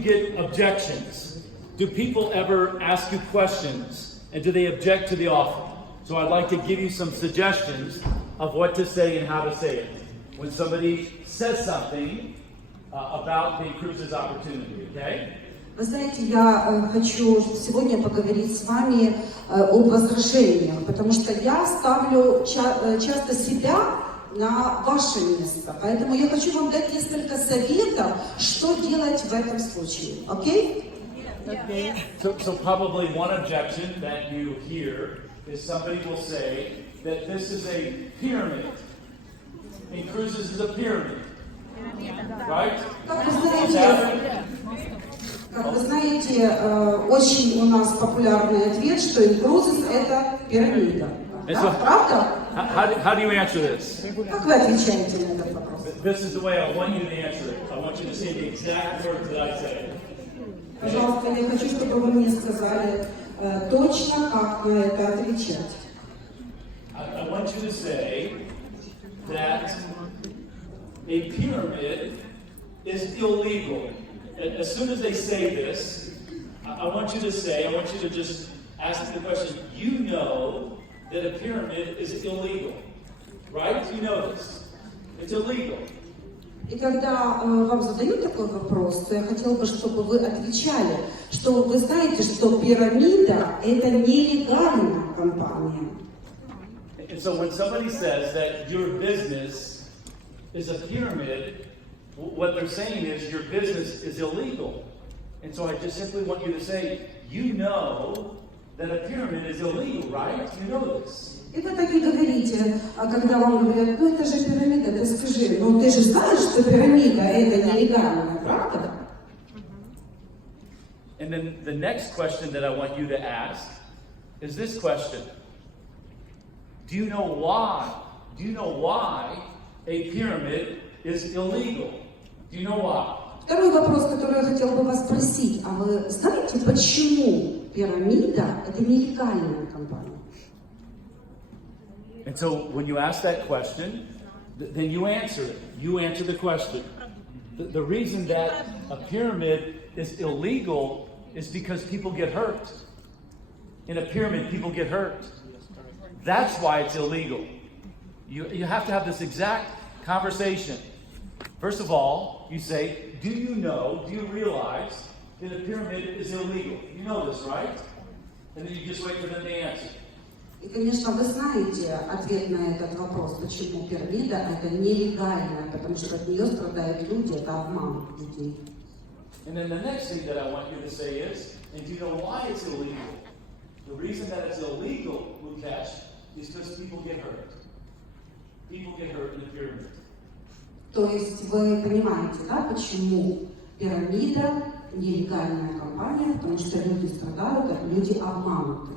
get objections? Do people ever ask you questions? And do they object to the offer? So I'd like to give you some suggestions of what to say and how to say it when somebody says something about the cruise's opportunity, okay? Вы знаете, я хочу сегодня поговорить с вами об возражениях, потому что я ставлю часто себя на ваше место. Поэтому я хочу вам дать несколько советов, что делать в этом случае. Окей? Okay. So probably one objection that you hear is somebody will say that this is a pyramid. And cruises is a pyramid. Right? Как вы знаете, очень у нас популярный ответ, что инкрузис это пирамида. Да, правда? How do you answer this? Как вы отвечаете на этот вопрос? This is the way I want you to answer it. I want you to say the exact words that I say. Пожалуйста, я хочу, чтобы вы мне сказали точно, как на это отвечать. I want you to say that a pyramid is illegal. As soon as they say this, I want you to just ask the question, you know that a pyramid is illegal, right? You know this. It's illegal. И когда вам задают такой вопрос, то я хотела бы, чтобы вы отвечали, что вы знаете, что пирамида – это нелегальная компания. And so when somebody says that your business is a pyramid, what they're saying is your business is illegal. And so I just simply want you to say, you know that a pyramid is illegal, right? You know this. И вы так и говорите, когда вам говорят, ну это же пирамида, ты скажи, ну ты же знаешь, что пирамида это нелегальная, правда? And then the next question that I want you to ask is this question. Do you know why? Do you know why a pyramid is illegal? Do you know why? Второй вопрос, который я хотела бы вас спросить, а вы знаете, почему пирамида это нелегальная компания? And so when you ask that question, then you answer it. You answer the question. The reason that a pyramid is illegal is because people get hurt. In a pyramid, people get hurt. That's why it's illegal. You have to have this exact conversation. First of all, you say, do you realize that a pyramid is illegal? You know this, right? And then you just wait for them to answer. И, конечно, вы знаете ответ на этот вопрос, почему пирамида это нелегальная, потому что от нее страдают люди, это обман людей. And then the next thing that I want you to say is, and do you know why it's illegal? The reason that it's illegal, Mukesh, is because people get hurt. People get hurt in the pyramid. То есть вы понимаете, да, почему пирамида нелегальная компания, потому что люди страдают, а люди обмануты.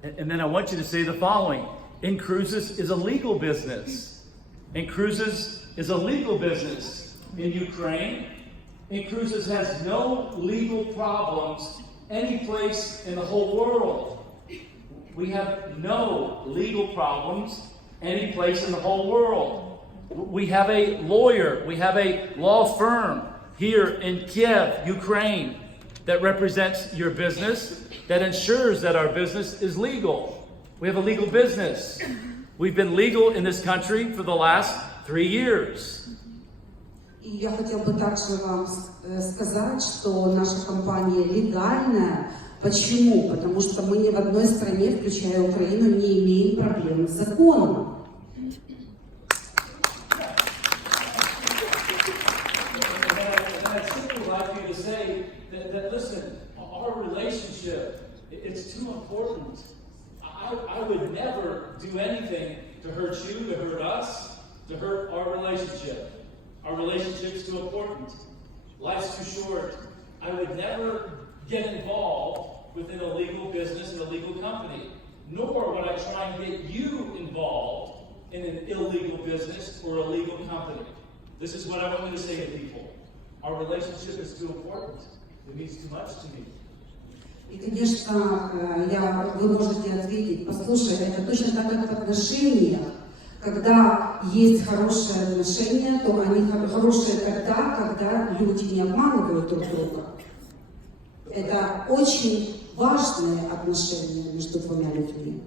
And then I want you to say the following. In cruises is a legal business. In cruises is a legal business. In Ukraine, in cruises has no legal problems any place in the whole world. We have no legal problems any place in the whole world. We have a lawyer, we have a law firm here in Kiev, Ukraine, that represents your business, that ensures that our business is legal. We have a legal business. We've been legal in this country for the last 3 years. И я хотела бы также вам сказать, что наша компания легальная. Почему? Потому что мы ни в одной стране, включая Украину, не имеем проблем с законом. It's too important. I would never do anything to hurt you, to hurt us, to hurt our relationship. Our relationship's too important. Life's too short. I would never get involved within a legal business and a legal company, nor would I try and get you involved in an illegal business or a legal company. This is what I want you to say to people. Our relationship is too important. It means too much to me. И, конечно, вы можете ответить, послушай, это точно так, как в отношениях, когда есть хорошие отношения, то они хорошие тогда, когда люди не обманывают друг друга. Это очень важные отношения между двумя людьми.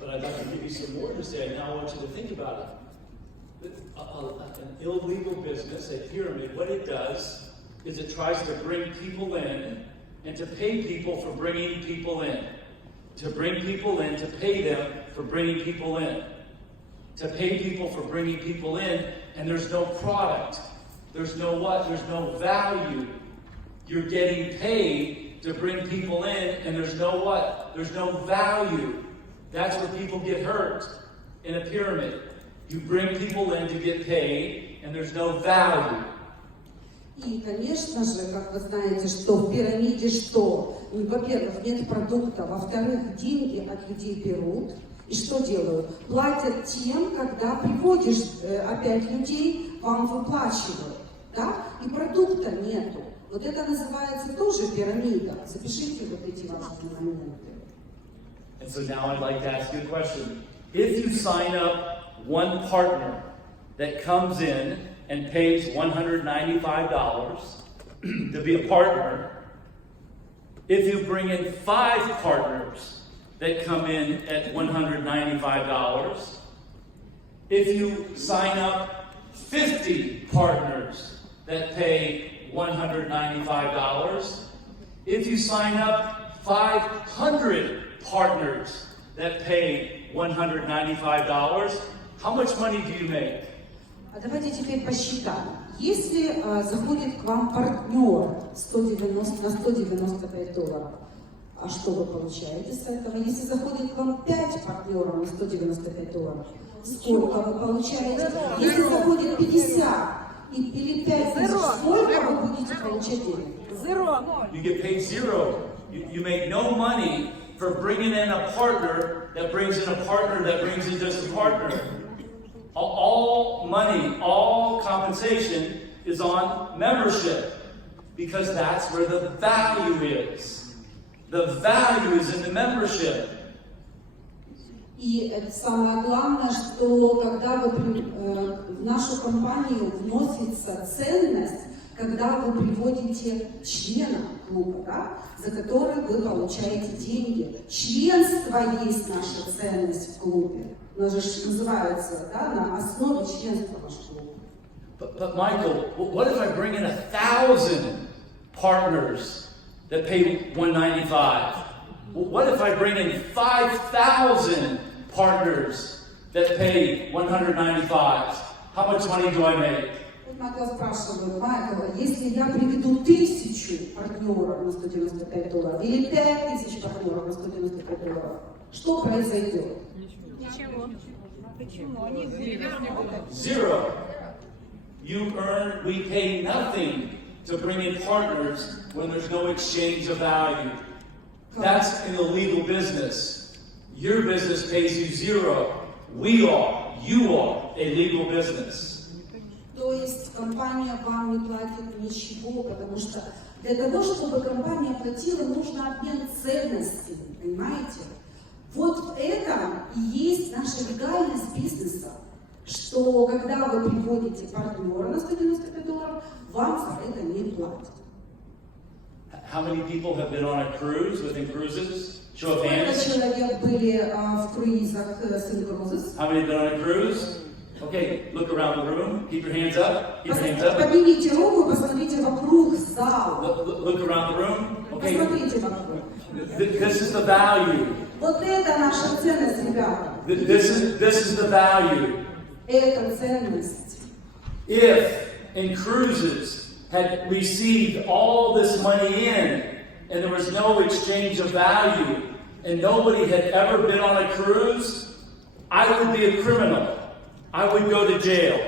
But I'd like to give you some more to say. Now I want you to think about it. An illegal business, a pyramid, what it does is it tries to bring people in and to pay people for bringing people in. To bring people in, to pay them for bringing people in. To pay people for bringing people in, and there's no product. There's no what? There's no value. You're getting paid to bring people in, and there's no what? There's no value. That's where people get hurt in a pyramid. You bring people in to get paid, and there's no value. И, конечно же, как вы знаете, что в пирамиде что? Во-первых, нет продукта, во-вторых, деньги от людей берут. И что делают? Платят тем, когда приводишь опять людей, вам выплачивают. Да? И продукта нету. Вот это называется тоже пирамида. Запишите вот эти важные моменты. And so now I'd like to ask you a question. If you sign up one partner that comes in and pays $195 to be a partner, if you bring in 5 partners that come in at $195, if you sign up 50 partners that pay $195, if you sign up 500 partners that pay $195, how much money do you make? А давайте теперь посчитаем. Если заходит к вам партнер на $195, а что вы получаете с этого? Если заходит к вам 5 партнеров на $195, сколько вы получаете? Если заходит 50 или 5 тысяч, сколько вы будете получать денег? Zero. You get paid zero. You make no money for bringing in a partner that brings in a partner that brings in just a partner. All money, all compensation is on membership because that's where the value is. The value is in the membership. И это самое главное, что когда вы в нашу компанию вносится ценность, когда вы приводите члена клуба, да, за который вы получаете деньги. Членство есть наша ценность в клубе. У нас же называется, да, на основе членства наш клуб. But Michael, what if I bring in 1,000 partners that pay $195? What if I bring in 5,000 partners that pay $195? How much money do I make? Майкл спрашивает, Майкл, если я приведу 1000 партнеров на $195 или 5000 партнеров на $195, что произойдет? Ничего. Почему? Они зero. Zero. You earn, we pay nothing to bring in partners when there's no exchange of value. That's an illegal business. Your business pays you zero. You are a legal business. То есть компания вам не платит ничего, потому что для того, чтобы компания платила, нужно обмен ценностями, понимаете? Вот это и есть наша легальность бизнеса, что когда вы приводите партнера на $195, вам за это не платят. How many people have been on a cruise within cruises? Show of Сколько hands. человек были в круизах с Incruises? How many have been on a cruise? Okay, look around the room. Keep your hands up. Keep your hands up. Поднимите руку и посмотрите вокруг зала. Look around the room. Okay. Посмотрите вокруг. This is the value. Вот это наша ценность, ребята. This is the value. Это ценность. If in cruises had received all this money in and there was no exchange of value and nobody had ever been on a cruise, I would be a criminal. I would go to jail.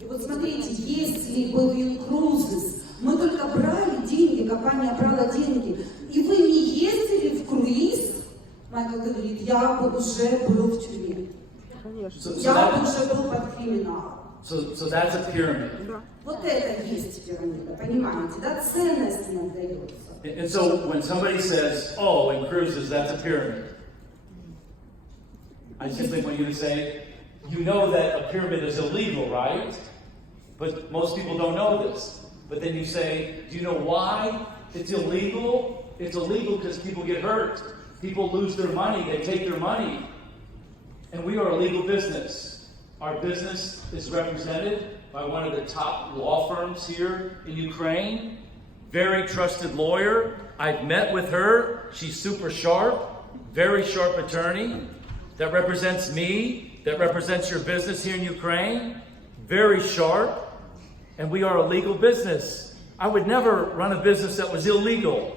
И вот смотрите, если бы в Incruises мы только брали деньги, компания брала деньги, и вы не ездили в круиз, Майкл говорит, я бы уже был в тюрьме. Я бы уже был под криминалом. So that's a pyramid. Вот это и есть пирамида, понимаете, да? Ценность не отдается. And so when somebody says, oh, in cruises, that's a pyramid, I simply want you to say, You know that a pyramid is illegal, right? But most people don't know this. But then you say, do you know why it's illegal? It's illegal because people get hurt. People lose their money. They take their money. And we are a legal business. Our business is represented by one of the top law firms here in Ukraine. Very trusted lawyer. I've met with her. She's super sharp. Very sharp attorney that represents me, that represents your business here in Ukraine. Very sharp. And we are a legal business. I would never run a business that was illegal.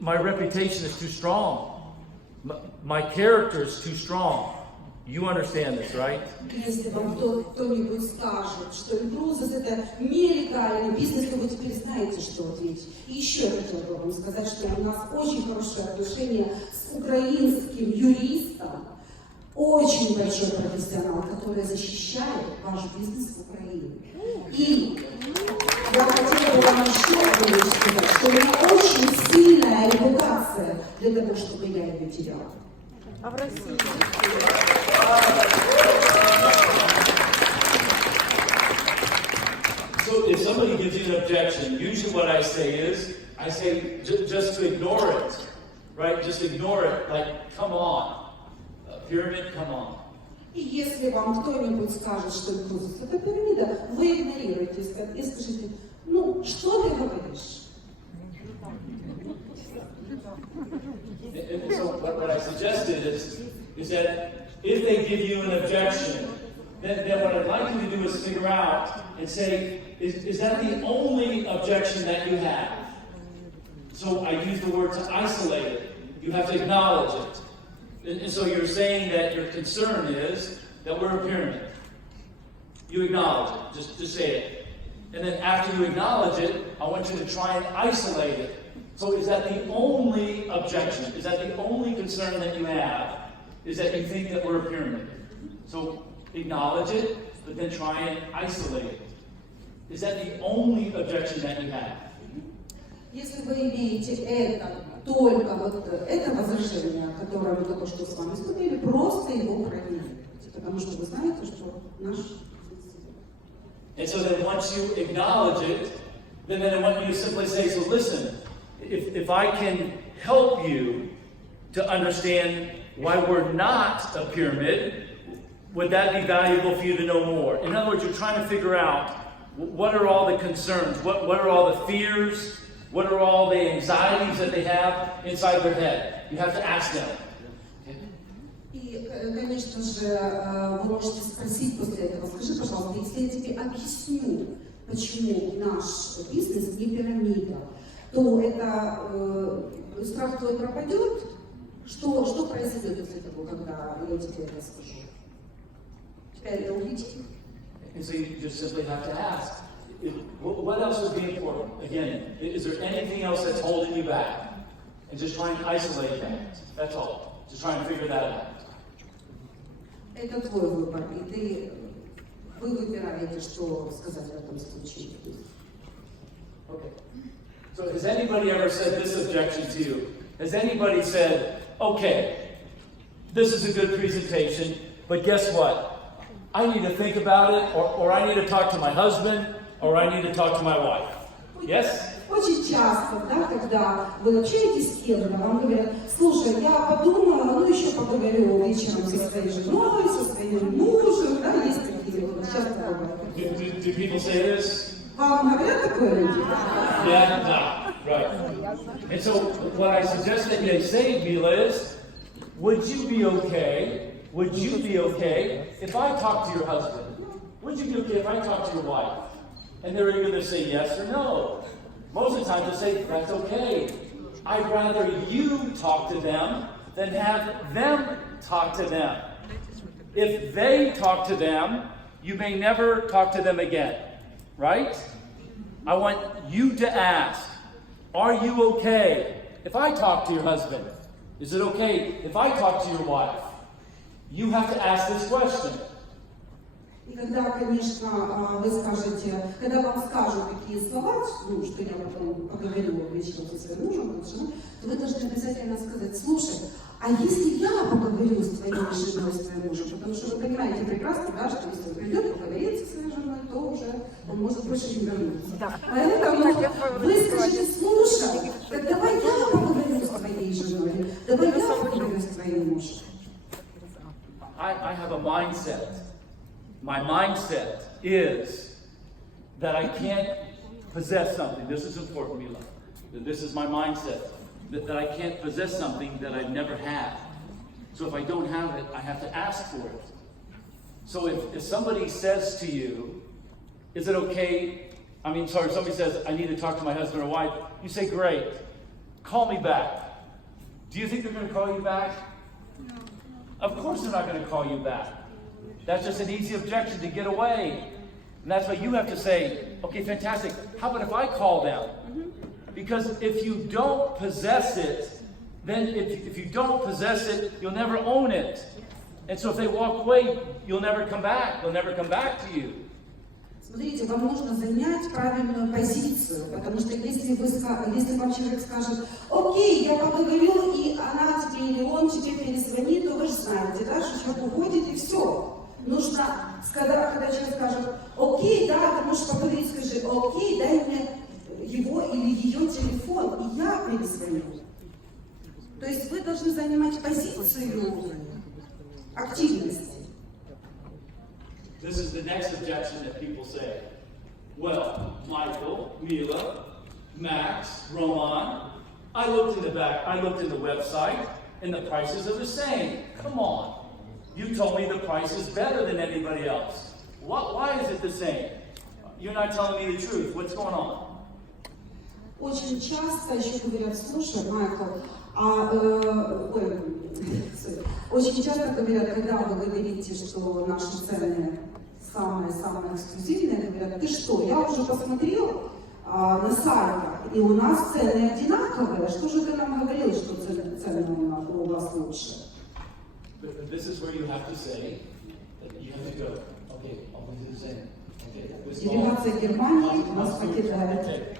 My reputation is too strong. My character is too strong. You understand this, right? Если вам кто-нибудь скажет, что Интрузес это нелегальный бизнес, то вы теперь знаете, что ответить. И еще я хотела бы вам сказать, что у нас очень хорошие отношения с украинским юристом, очень большой профессионал, который защищает ваш бизнес в Украине. И я хотела бы вам еще сказать, что у меня очень сильная репутация для того, чтобы я ее теряла. А в России? So if somebody gives you an objection, usually what I say just to ignore it, right? Just ignore it, like, come on. Pyramid, come on. И если вам кто-нибудь скажет, что Интрузес это пирамида, вы игнорируете и скажите, ну, что ты говоришь? And so what I suggested is that if they give you an objection, then what I'd like you to do is figure out and say, is that the only objection that you have? So I use the word to isolate it. You have to acknowledge it. And so you're saying that your concern is that we're a pyramid. You acknowledge it. Just say it. And then after you acknowledge it, I want you to try and isolate it. So is that the only objection? Is that the only concern that you have? Is that you think that we're a pyramid? So acknowledge it, but then try and isolate it. Is that the only objection that you have? Если вы имеете только вот это возражение, которое мы только что с вами вступили, просто его проверьте, потому что вы знаете, что наш... And so then once you acknowledge it, then I want you to simply say, so listen, if I can help you to understand why we're not a pyramid, would that be valuable for you to know more? In other words, you're trying to figure out what are all the concerns, what are all the fears, what are all the anxieties that they have inside their head. You have to ask them. И, конечно же, вы можете спросить после этого, скажи, пожалуйста, если я тебе объясню, почему наш бизнес не пирамида, то это страх твой пропадет? Что произойдет после того, когда я тебе это скажу? Тебя это убедит? And so you just simply have to ask, what else would be important? Again, is there anything else that's holding you back? And just try and isolate that. That's all. Just try and figure that out. Это твой выбор, и вы выбираете, что сказать в этом случае. Okay. So has anybody ever said this objection to you? Has anybody said, okay, this is a good presentation, but guess what? I need to think about it, or I need to talk to my husband, or I need to talk to my wife. Yes? Очень часто, да, когда вы общаетесь с кем-то, вам говорят, слушай, я подумала, ну еще поговорю вечером со своей женой, со своим мужем, да, есть такие вот, часто бывает. Do people say this? Вам говорят такое люди? Yeah, no, right. And so what I suggest that you say, Mila, is, would you be okay if I talk to your husband? Would you be okay if I talk to your wife? And they're either going to say yes or no. Most of the time they'll say, that's okay. I'd rather you talk to them than have them talk to them. If they talk to them, you may never talk to them again. Right? I want you to ask, are you okay if I talk to your husband? Is it okay if I talk to your wife? You have to ask this question. И когда, конечно, вы скажете, когда вам скажут такие слова, ну, что я потом поговорю вечером со своим мужем, то вы должны обязательно сказать: слушай, а если я поговорю с твоей женой, с твоим мужем? Потому что вы понимаете прекрасно, да, что если он придет поговорить со своей женой, то уже он может больше не вернуться. Да. Поэтому вы скажите: слушай, так давай я поговорю с твоей женой, давай я поговорю с твоим мужем. I have a mindset. My mindset is that I can't possess something. This is important, Mila. This is my mindset. That I can't possess something that I've never had. So if I don't have it, I have to ask for it. So if somebody says to you, is it okay? Somebody says, I need to talk to my husband or wife. You say, great. Call me back. Do you think they're going to call you back? No. Of course they're not going to call you back. That's just an easy objection to get away. And that's why you have to say, okay, fantastic. How about if I call them? Because if you don't possess it, then if you don't possess it, you'll never own it. And so if they walk away, you'll never come back. They'll never come back to you. Смотрите, вам нужно занять правильную позицию, потому что если вам человек скажет: окей, я поговорю, и она тебе или он тебе перезвонит, то вы же знаете, да, что человек уходит и все. Нужно, когда человек скажет: окей, да, ты можешь поговорить, скажи: окей, дай мне его или ее телефон, и я перезвоню. То есть вы должны занимать позицию активности. This is the next objection that people say. Well, Michael, Mila, Max, Roman, I looked in the website, and the prices are the same. Come on. You told me the price is better than anybody else. Why is it the same? You're not telling me the truth. What's going on? Очень часто еще говорят: слушай, Майкл, очень часто говорят, когда вы говорите, что наши цены самые эксклюзивные, говорят: ты что, я уже посмотрел на сайтах, и у нас цены одинаковые, что же ты нам говорил, что цены у вас лучше? This is where you have to say that you have to go, okay, I'll do the same. Okay, Делегация Германии нас покидает.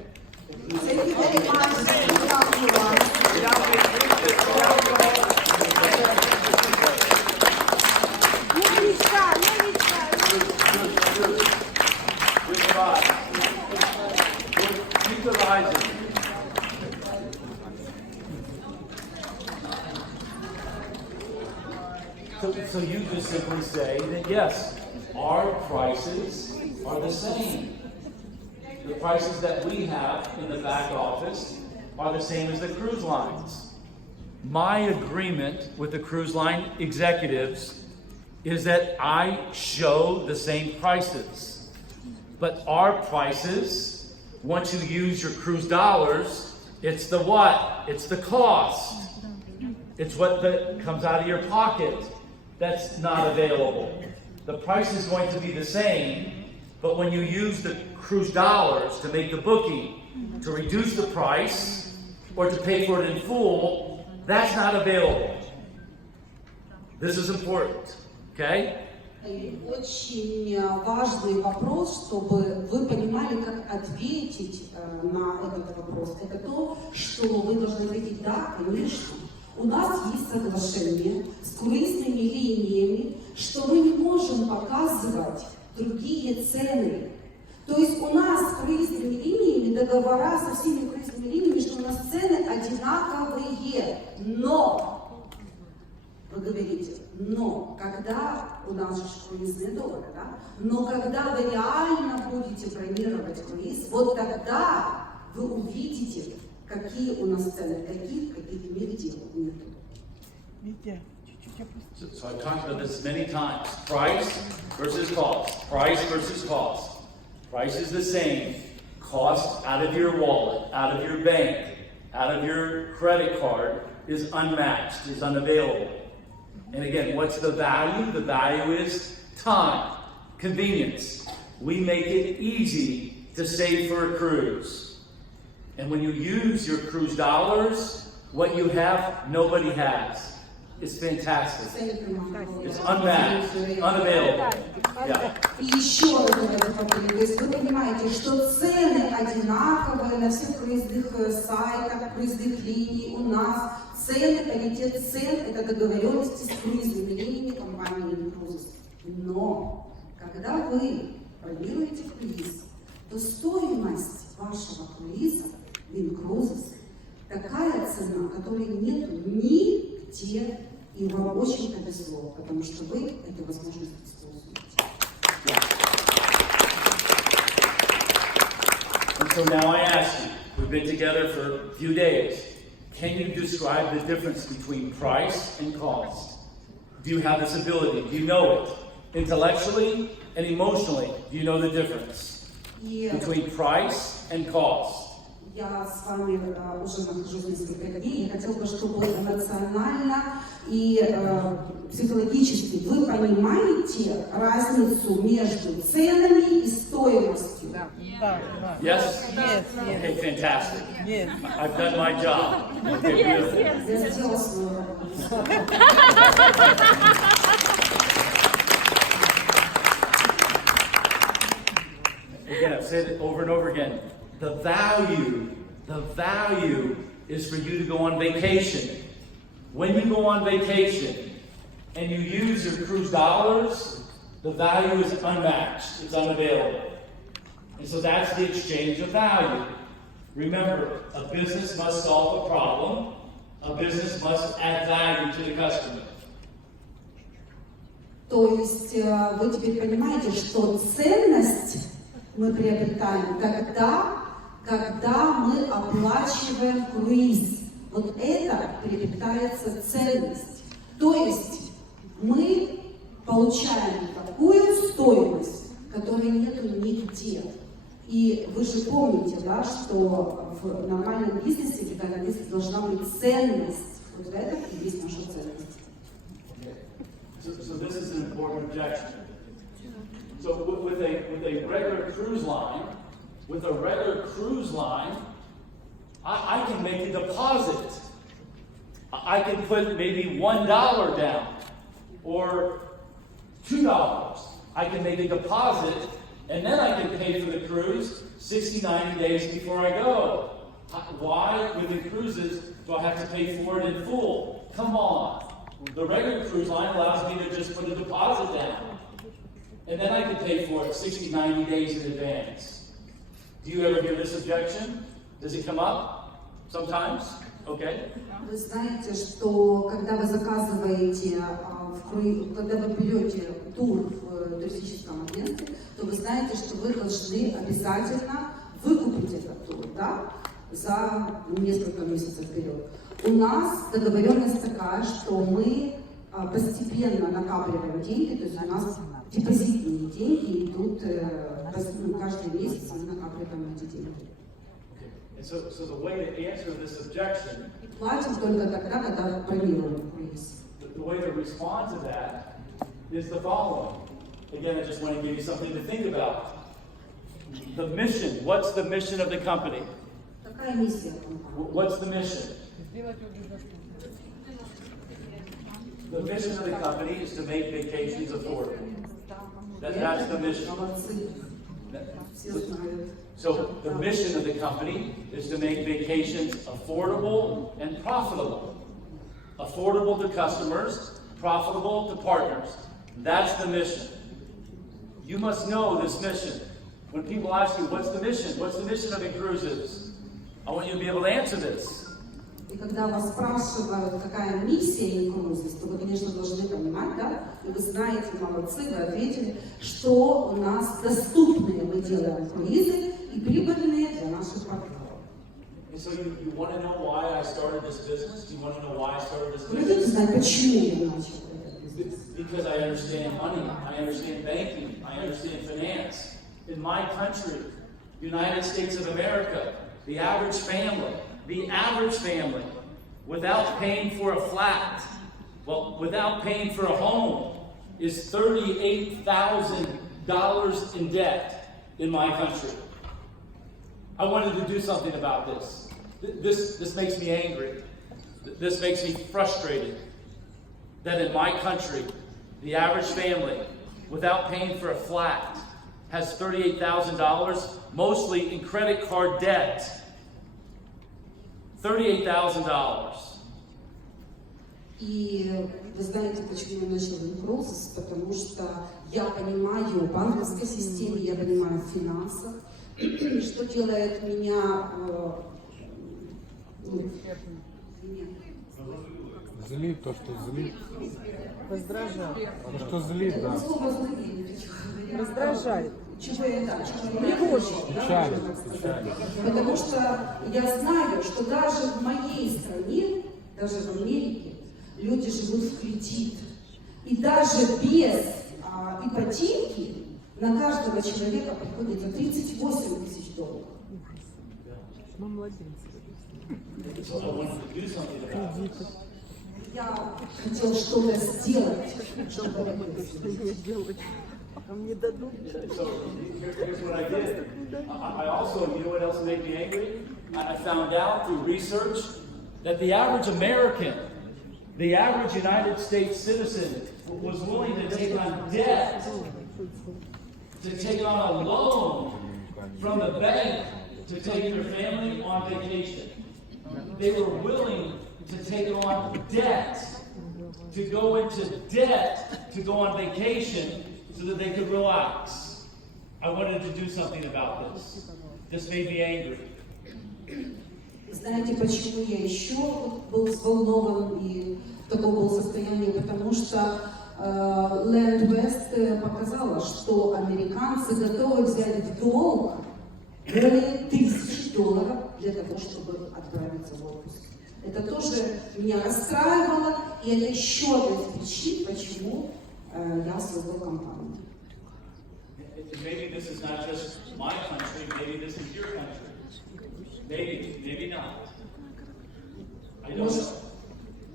Thank you very much. So you just simply say that yes, our prices are the same. The prices that we have in the back office are the same as the cruise lines. My agreement with the cruise line executives is that I show the same prices. But our prices, once you use your cruise dollars, it's the what? It's the cost. It's what comes out of your pocket that's not available. The price is going to be the same, but when you use the cruise dollars to make the booking, to reduce the price, or to pay for it in full, that's not available. This is important, okay? Очень важный вопрос, чтобы вы понимали, как ответить на этот вопрос. Это то, что вы должны ответить: да, конечно. У нас есть соглашение с круизными линиями, что мы не можем показывать другие цены. То есть у нас с круизными линиями договора со всеми круизными линиями, что у нас цены одинаковые. Но, вы говорите, но когда у нас же круизные договоры, да? Но когда вы реально будете бронировать круиз, вот тогда вы увидите, какие у нас цены, каких нигде нету. So I've talked about this many times. Price versus cost. Price versus cost. Price is the same. Cost out of your wallet, out of your bank, out of your credit card is unmatched, is unavailable. And again, what's the value? The value is time, convenience. We make it easy to save for a cruise. And when you use your cruise dollars, what you have, nobody has. It's fantastic. It's unmatched, unavailable. Yeah. И еще раз давайте повторим, то есть вы понимаете, что цены одинаковые на всех круизных сайтах, круизных линий, у нас цены, паритет цен, это договоренности с круизными линиями компании Cruises. Но, когда вы бронируете круиз, то стоимость вашего круиза Cruises такая цена, которой нету нигде, и вам очень повезло, потому что вы эту возможность используете. And so now I ask you, we've been together for a few days. Can you describe the difference between price and cost? Do you have this ability? Do you know it? Intellectually and emotionally, do you know the difference between price and cost? Я с вами уже нахожусь несколько дней, и хотел бы, чтобы эмоционально и психологически вы понимаете разницу между ценами и стоимостью. Yes? Yes. Okay, fantastic. Yes. I've done my job. Okay, beautiful. Я сделала свою работу. Again, I've said it over and over again. The value is for you to go on vacation. When you go on vacation and you use your cruise dollars, the value is unmatched, it's unavailable. And so that's the exchange of value. Remember, a business must solve a problem, a business must add value to the customer. То есть вы теперь понимаете, что ценность мы приобретаем тогда, когда мы оплачиваем круиз. Вот это приобретается ценность. То есть мы получаем такую стоимость, которой нету нигде. И вы же помните, да, что в нормальном бизнесе, в легальном бизнесе должна быть ценность. Вот в этом и есть наша ценность. So this is an important objection. So with a regular cruise line, I can make a deposit. I can put maybe $1 down or $2. I can make a deposit and then I can pay for the cruise 60, 90 days before I go. Why, with the cruises, do I have to pay for it in full? Come on. The regular cruise line allows me to just put a deposit down. And then I can pay for it 60, 90 days in advance. Do you ever hear this objection? Does it come up sometimes? Okay. Вы знаете, что когда вы заказываете, когда вы берете тур в туристическом агентстве, то вы знаете, что вы должны обязательно выкупить этот тур, да, за несколько месяцев вперед. У нас договоренность такая, что мы постепенно накапливаем деньги, то есть у нас депозитные деньги идут каждый месяц, мы накапливаем эти деньги. So the way to answer this objection, Платим только тогда, когда бронируем круиз. the way to respond to that is the following. Again, I just want to give you something to think about. The mission. What's the mission of the company? Какая миссия компании? What's the mission? The mission of the company is to make vacations affordable. That's the mission. Молодцы. Все знают. So the mission of the company is to make vacations affordable and profitable. Affordable to customers, profitable to partners. That's the mission. You must know this mission. When people ask you, what's the mission? What's the mission of the cruises? I want you to be able to answer this. И когда вас спрашивают, какая миссия Cruises, то вы, конечно, должны понимать, да, и вы знаете, молодцы, вы ответили, что у нас доступные мы делаем круизы и прибыльные для наших партнеров. And so you want to know why I started this business? Do you want to know why I started this Вы хотите business? знать, почему я начал этот бизнес? Because I understand money, I understand banking, I understand finance. In my country, United States of America, the average family, without paying for a flat, without paying for a home, is $38,000 in debt in my country. I wanted to do something about this. This makes me angry. This makes me frustrated that in my country, the average family without paying for a flat, has $38,000, mostly in credit card debt. $38,000. И вы знаете, почему я начала necrosis? Потому что я понимаю в банковской системе, я понимаю в финансах, что делает меня... Злит то, что злит. Раздражает. То, что злит, да. Раздражает. Чего я не Печально. Потому что я знаю, что даже в моей стране, даже в Америке, люди живут в кредит. И даже без ипотеки на каждого человека приходится $38 тысяч. Мы младенцы. Я хотел что-то сделать, чтобы это Делать. А мне дадут. So here's what I did. I also, you know what else made me angry? I found out through research that the average American, the average United States citizen was willing to take on debt, to take on a loan from the bank to take their family on vacation. They were willing to take on debt, to go into debt, to go on vacation so that they could relax. I wanted to do something about this. This made me angry. Знаете, почему я еще был взволнован и в таком был состоянии? Потому что Land West показала, что американцы готовы взять в долг более $1000 для того, чтобы отправиться в отпуск. Это тоже меня расстраивало, и это еще одна из причин, почему я создал компанию. Maybe this is not just my country, maybe this is your country. Maybe not. I don't know.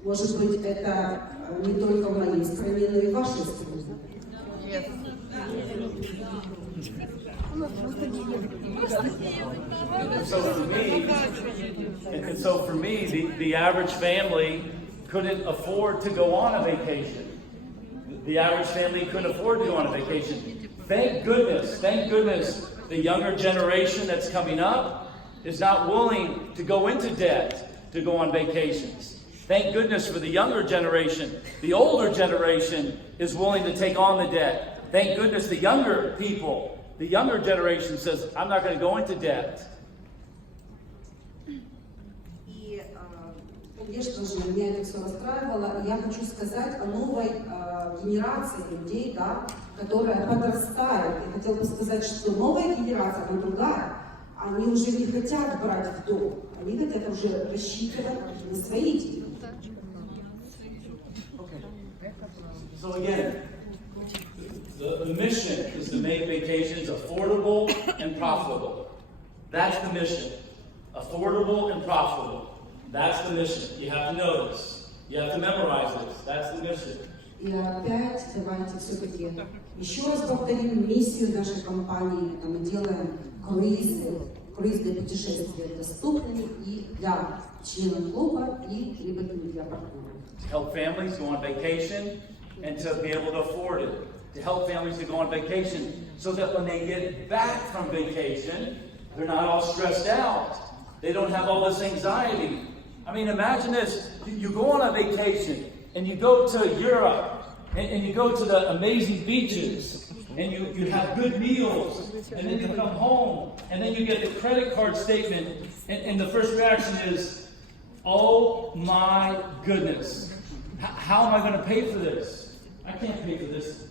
Может быть, это не только в моей стране, но и в вашей стране. Нет. And so for me, the average family couldn't afford to go on a vacation. The average family couldn't afford to go on a vacation. Thank goodness, the younger generation that's coming up is not willing to go into debt to go on vacations. Thank goodness for the younger generation. The older generation is willing to take on the debt. Thank goodness the younger people, the younger generation says, I'm not going to go into debt. И, конечно же, меня это все расстраивало. И я хочу сказать о новой генерации людей, да, которая подрастает. Я хотела бы сказать, что новая генерация, она другая. Они уже не хотят брать в долг. Они хотят уже рассчитывать на свои деньги. So again, the mission is to make vacations affordable and profitable. That's the mission. Affordable and profitable. That's the mission. You have to know this. You have to memorize this. That's the mission. И опять давайте все-таки еще раз повторим миссию нашей компании. Мы делаем круизные путешествия доступными и для членов клуба, и либо для партнеров. To help families go on vacation and to be able to afford it. To help families to go on vacation so that when they get back from vacation, they're not all stressed out. They don't have all this anxiety. I mean, imagine this. You go on a vacation and you go to Europe and you go to the amazing beaches and you have good meals and then you come home and then you get the credit card statement and the first reaction is, oh my goodness, how am I going to pay for this? I can't pay for this.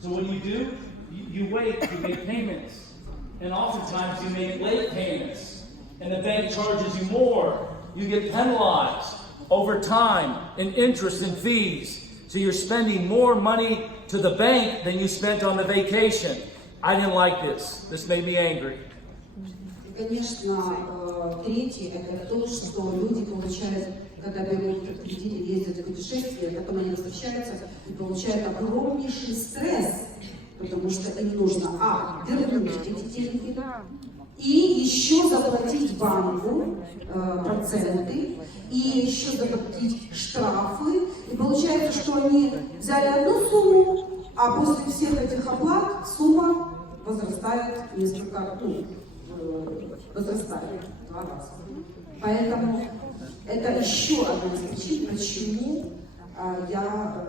So what do? You wait, you make payments. And oftentimes you make late payments. And the bank charges you more. You get penalized over time in interest and fees. So you're spending more money to the bank than you spent on the vacation. I didn't like this. This made me angry. Конечно, третье – это то, что люди получают, когда берут кредиты, ездят в путешествия, потом они возвращаются и получают огромнейший стресс, потому что им нужно, вернуть эти деньги, и еще заплатить банку проценты, и еще заплатить штрафы. И получается, что они взяли одну сумму, А после всех этих оплат сумма возрастает несколько, возрастает в 2 раза. Поэтому это еще одна из причин, почему я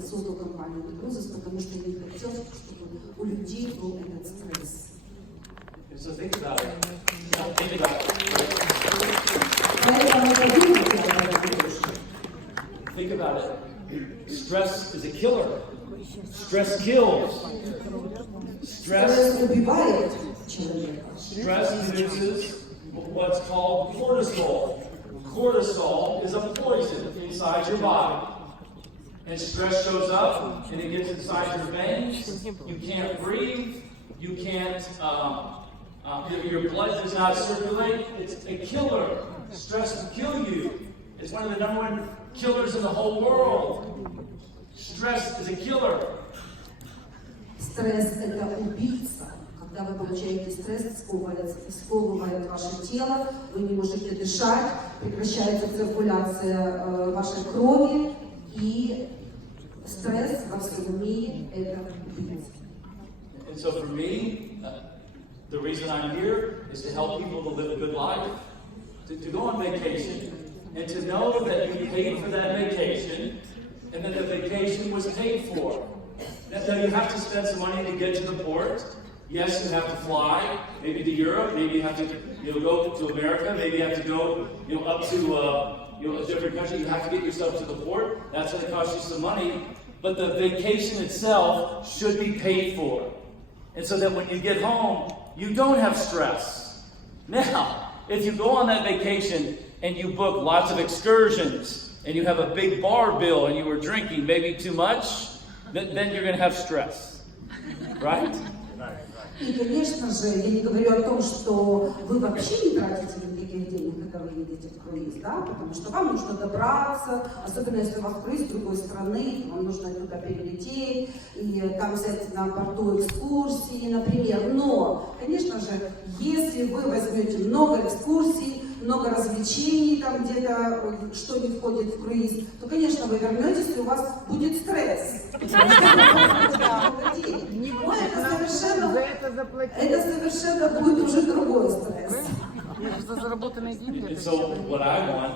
создал компанию Cruises, потому что я не хотел, чтобы у людей был этот стресс. So think about it. Think about Поэтому подумайте об этом. it. Think about it. Stress is a killer. Stress kills. Stress Стресс убивает человека. produces what's called cortisol. Cortisol is a poison inside your body. And stress shows up and it gets inside your veins. You can't breathe. You can't, your blood does not circulate. It's a killer. Stress will kill you. It's one of the #1 killers in the whole world. Stress is a killer. Стресс – это убийца. Когда вы получаете стресс, сковывает ваше тело, вы не можете дышать, прекращается циркуляция вашей крови, и стресс во всем мире – это убийца. And so for me, the reason I'm here is to help people to live a good life, to go on vacation, and to know that you paid for that vacation, and that the vacation was paid for. Now you have to spend some money to get to the port. Yes, you have to fly, maybe to Europe, maybe you have to go to America, maybe you have to go up to a different country. You have to get yourself to the port. That's going to cost you some money. But the vacation itself should be paid for. And so that when you get home, you don't have stress. Now, if you go on that vacation and you book lots of excursions and you have a big bar bill and you were drinking maybe too much, then you're going to have stress. Right? И, конечно же, я не говорю о том, что вы вообще не тратите никаких денег, когда вы едете в круиз, да, потому что вам нужно добраться, особенно если у вас круиз другой страны, вам нужно туда перелететь, и там взять на борту экскурсии, например. Но, конечно же, если вы возьмете много экскурсий, много развлечений, там где-то, что не входит в круиз, то, конечно, вы вернетесь, и у вас будет стресс. Это совершенно будет уже другой стресс. And so what I want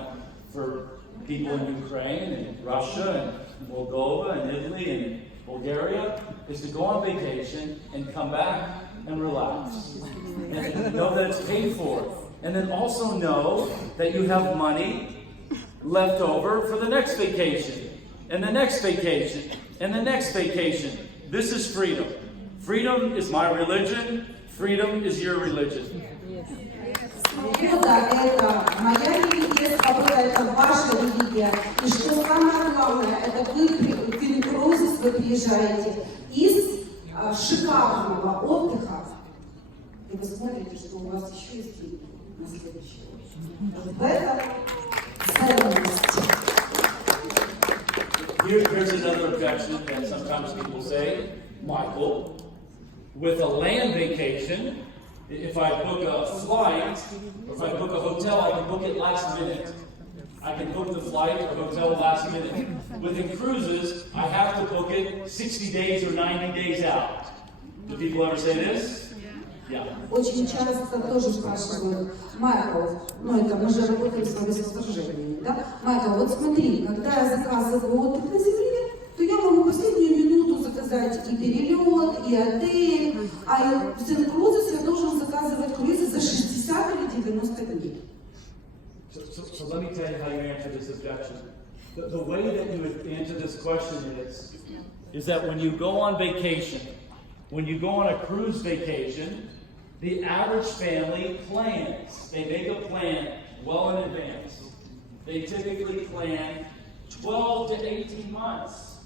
for people in Ukraine and Russia and Moldova and Italy and Bulgaria is to go on vacation and come back and relax. And know that it's paid for. And then also know that you have money left over for the next vacation, and the next vacation, and the next vacation. This is freedom. Freedom is my religion. Freedom is your religion. Свобода – это моя религия, свобода – это ваша религия. И что самое главное, это вы в Круизес вы приезжаете из шикарного отдыха, и вы смотрите, что у вас еще есть деньги на следующий год. В этом ценность. Here's another objection that sometimes people say, Michael, with a land vacation, if I book a flight, or if I book a hotel, I can book it last minute. I can book the flight or hotel last minute. With cruises, I have to book it 60 days or 90 days out. Do people ever say this? Yeah. Очень часто тоже спрашивают, Майкл, это мы же работаем с вами с возражениями, да? Майкл, вот смотри, когда я заказываю отдых на земле, то я могу последнюю минуту заказать и перелет, и отель, а в Cruises я должен заказывать круизы за 60 или 90 дней. So let me tell you how you answer this objection. The way that you would answer this question is that when you go on vacation, when you go on a cruise vacation, the average family plans. They make a plan well in advance. They typically plan 12 to 18 months.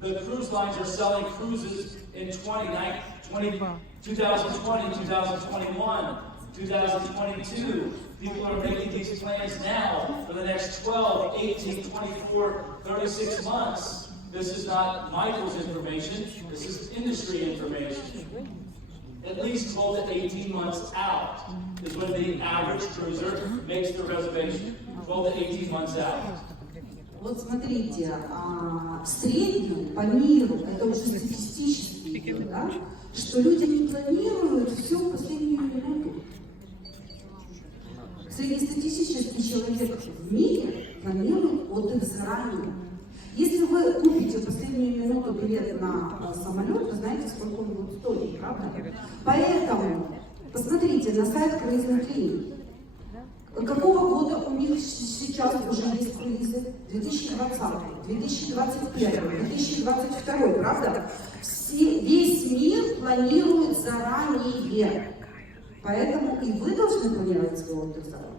The cruise lines are selling cruises in 2020, 2021, 2022. People are making these plans now for the next 12, 18, 24, 36 months. This is not Michael's information. This is industry information. At least 12 to 18 months out is when the average cruiser makes the reservation. 12 to 18 months out. Вот смотрите, в среднем по миру, это уже статистически идет, да, что люди не планируют все в последнюю минуту. Среднестатистический человек в мире планирует отдых заранее. Если вы купите в последнюю минуту билет на самолет, вы знаете, сколько он будет стоить, правда? Поэтому посмотрите на сайт круизных линий. Какого года у них сейчас уже есть круизы? 2020, 2021, 2022, правда? Весь мир планирует заранее. Поэтому и вы должны планировать свой отдых заранее.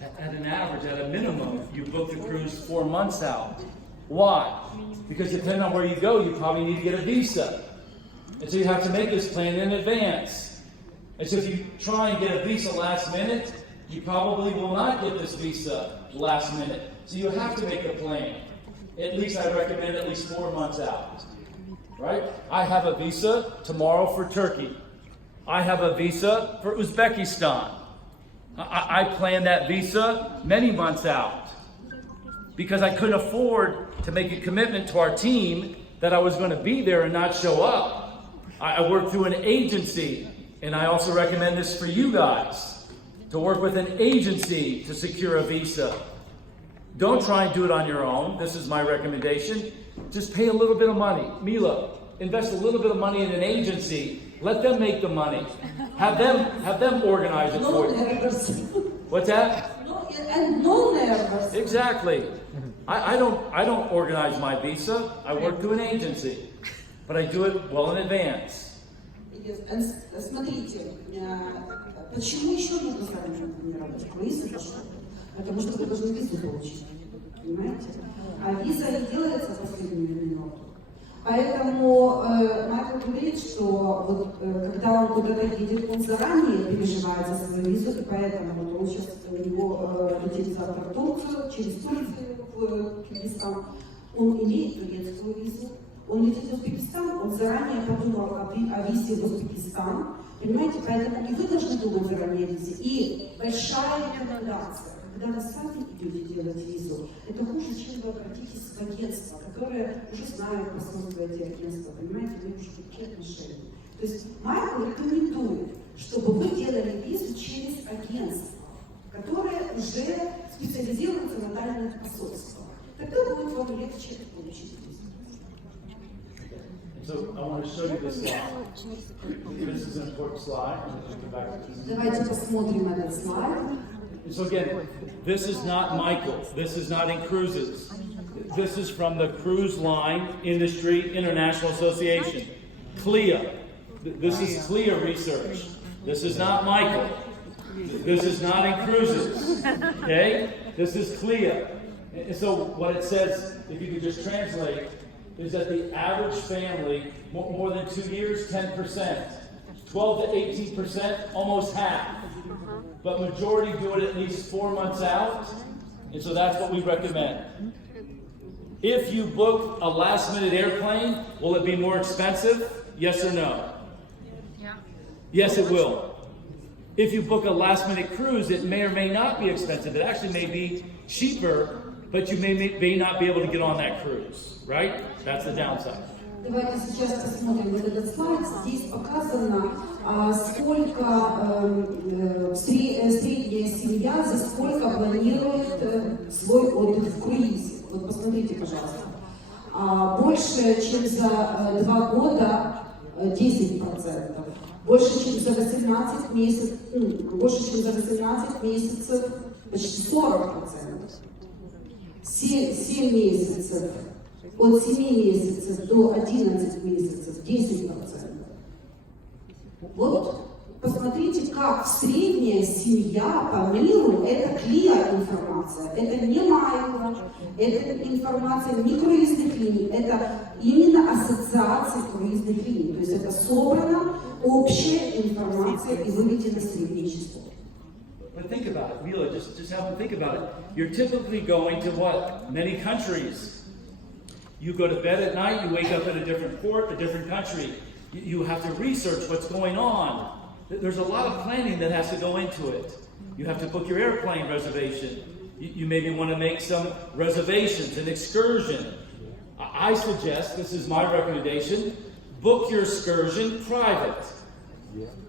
At an average, at a minimum, you book the cruise 4 months out. Why? Because depending on where you go, you probably need to get a visa. And so you have to make this plan in advance. And so if you try and get a visa last minute, you probably will not get this visa last minute. So you have to make a plan. At least I recommend at least 4 months out. Right? I have a visa tomorrow for Turkey. I have a visa for Uzbekistan. I planned that visa many months out because I couldn't afford to make a commitment to our team that I was going to be there and not show up. I worked through an agency, and I also recommend this for you guys, to work with an agency to secure a visa. Don't try and do it on your own. This is my recommendation. Just pay a little bit of money. Mila, invest a little bit of money in an agency. Let them make the money. Have them organize it for you. What's that? No nervous. Exactly. I don't organize my visa. I work through an agency, but I do it well in advance. Смотрите, почему еще нужно заранее планировать? Круиз пошел. Потому что вы должны визу получить. Понимаете? А виза не делается в последнюю минуту. Поэтому Майкл говорит, что вот, когда он куда-то едет, он заранее переживает за свою визу, и поэтому он сейчас у него летит завтра в Турцию, через Турцию в Киргизстан. Он имеет турецкую визу, он летит в Узбекистан, он заранее подумал о визе в Узбекистан. Понимаете, поэтому и вы должны думать заранее о визе. И большая рекомендация. Когда вы сами идете делать визу, это хуже, чем вы обратитесь в агентство, которое уже знает посольство эти агентства, понимаете, у них уже такие отношения. То есть Майкл рекомендует, чтобы вы делали визу через агентство, которое уже специализируется на дальних посольствах. Тогда будет вам легче получить визу. So I want to show you this slide. This is an important slide. Давайте посмотрим этот слайд. So again, this is not Michael. This is not in cruises. This is from the Cruise Line Industry International Association, CLIA. This is CLIA research. This is not Michael. This is not in cruises. Okay? This is CLIA. And so what it says, if you could just translate, is that the average family, more than 2 years, 10%. 12 to 18%, almost half. But majority do it at least 4 months out, and so that's what we recommend. If you book a last-minute airplane, will it be more expensive? Yes or no? Yeah. Yes, it will. If you book a last-minute cruise, it may or may not be expensive. It actually may be cheaper, but you may not be able to get on that cruise, right? That's the downside. Давайте сейчас посмотрим вот этот слайд. Здесь показано, сколько средняя семья, за сколько планирует свой отдых в круизе. Вот посмотрите, пожалуйста. Больше, чем за 2 года 10%. Больше, чем за 18 месяцев, больше, чем за 18 месяцев почти 40%. 7 месяцев. От 7 месяцев до 11 месяцев 10%. Вот посмотрите, как средняя семья по миру, это клиа информация, это не Майкла, это информация не круизных линий, это именно ассоциация круизных линий. То есть это собрана общая информация и выведена среднее число. But think about it, Mila, just have them think about it. You're typically going to what? Many countries. You go to bed at night, you wake up in a different port, a different country. You have to research what's going on. There's a lot of planning that has to go into it. You have to book your airplane reservation. You maybe want to make some reservations, an excursion. I suggest, this is my recommendation, book your excursion private.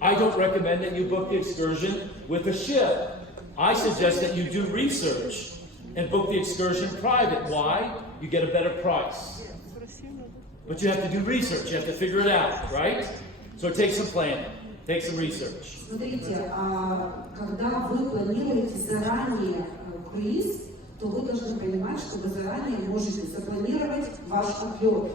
I don't recommend that you book the excursion with a ship. I suggest that you do research and book the excursion private. Why? You get a better price. But you have to do research. You have to figure it out, right? So it takes some planning. Take some research. Смотрите, когда вы планируете заранее круиз, то вы должны понимать, что вы заранее можете запланировать ваш отлет.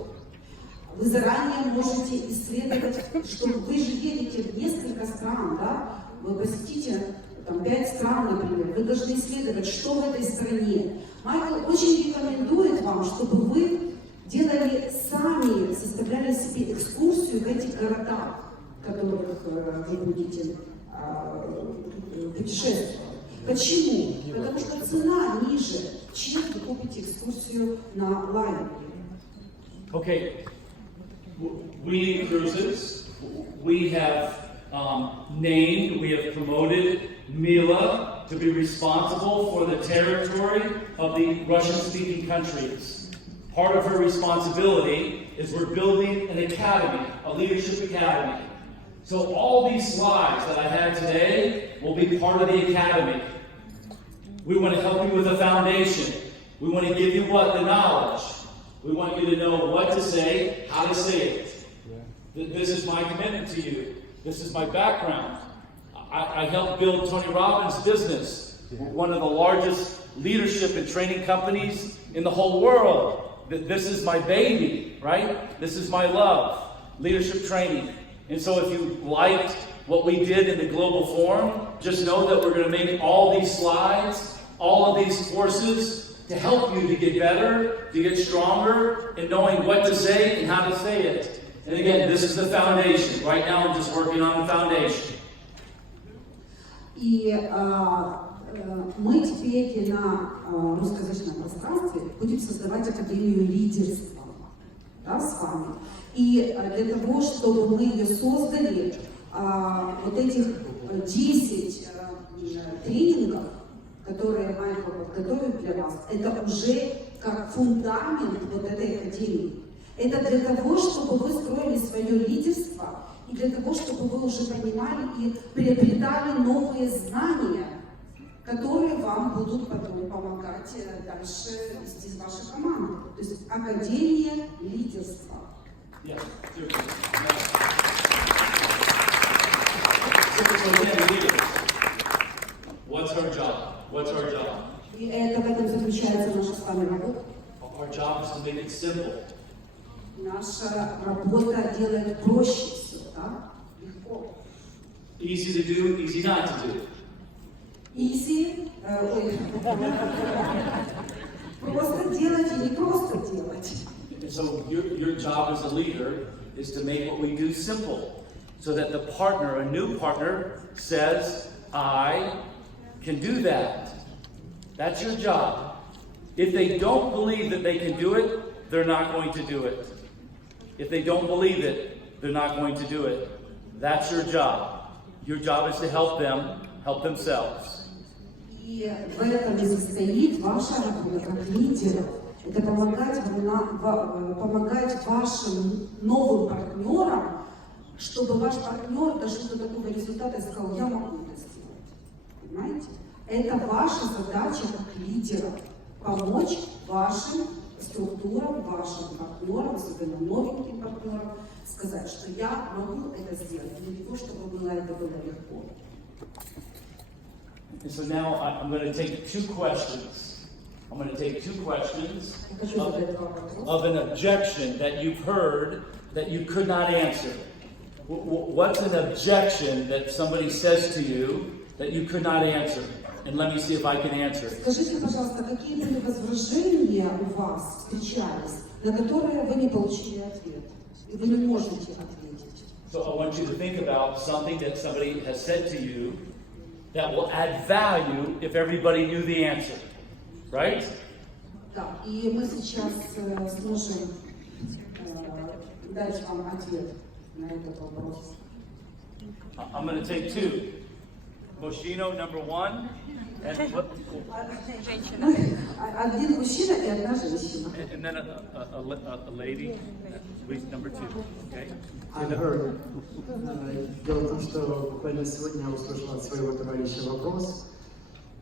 Вы заранее можете исследовать, что вы же едете в несколько стран, да? Вы посетите там 5 стран, например. Вы должны исследовать, что в этой стране. Майкл очень рекомендует вам, чтобы вы делали сами, составляли себе экскурсию в этих городах, в которых вы будете путешествовать. Почему? Потому что цена ниже, чем вы купите экскурсию на лайнере. Okay, we in cruises, we have named, we have promoted Mila to be responsible for the territory of the Russian-speaking countries. Part of her responsibility is we're building an academy, a leadership academy. So all these slides that I have today will be part of the academy. We want to help you with a foundation. We want to give you what? The knowledge. We want you to know what to say, how to say it. This is my commitment to you. This is my background. I helped build Tony Robbins' business, one of the largest leadership and training companies in the whole world. This is my baby, right? This is my love, leadership training. And so if you liked what we did in the global forum, just know that we're going to make all these slides, all of these courses to help you to get better, to get stronger in knowing what to say and how to say it. And again, this is the foundation. Right now I'm just working on the foundation. И мы теперь на русскоязычном пространстве будем создавать Академию лидерства, да, с вами. И для того, чтобы мы ее создали, вот этих 10 тренингов, которые Майкл подготовил для вас, это уже как фундамент вот этой Академии. Это для того, чтобы вы строили свое лидерство, и для того, чтобы вы уже понимали и приобретали новые знания, которые вам будут потом помогать дальше вести вашу команду. То есть Академия лидерства. Yeah, so again, leaders. What's our job? What's our job? И это в этом заключается наша с вами работа. Our job is to make it simple. Наша работа делает проще все, да? Легко. Easy to do, easy not to do. Easy, просто делать и не просто делать. And so your job as a leader is to make what we do simple, so that the partner, a new partner, says, I can do that. That's your job. If they don't believe that they can do it, they're not going to do it. If they don't believe it, they're not going to do it. That's your job. Your job is to help them help themselves. И в этом и состоит ваша работа как лидеров. Это помогать вашим новым партнерам, чтобы ваш партнер дошел до такого результата и сказал, я могу это сделать. Понимаете? Это ваша задача как лидеров. Помочь вашим структурам, вашим партнерам, особенно новеньким партнерам, сказать, что я могу это сделать, для того, чтобы это было легко. And so now I'm going to take two questions. I'm going to take two questions of an objection that you've heard that you could not answer. What's an objection that somebody says to you that you could not answer? And let me see if I can answer it. Скажите, пожалуйста, какие были возражения у вас встречались, на которые вы не получили ответ, и вы не можете ответить? So I want you to think about something that somebody has said to you that will add value if everybody knew the answer. Right? Да, и мы сейчас сможем дать вам ответ на этот вопрос. I'm going to take two. Moschino, number one. And, what, Один мужчина и одна женщина. and then a lady, please, number 2. Okay? I've heard. Дело в том, что буквально сегодня я услышал от своего товарища вопрос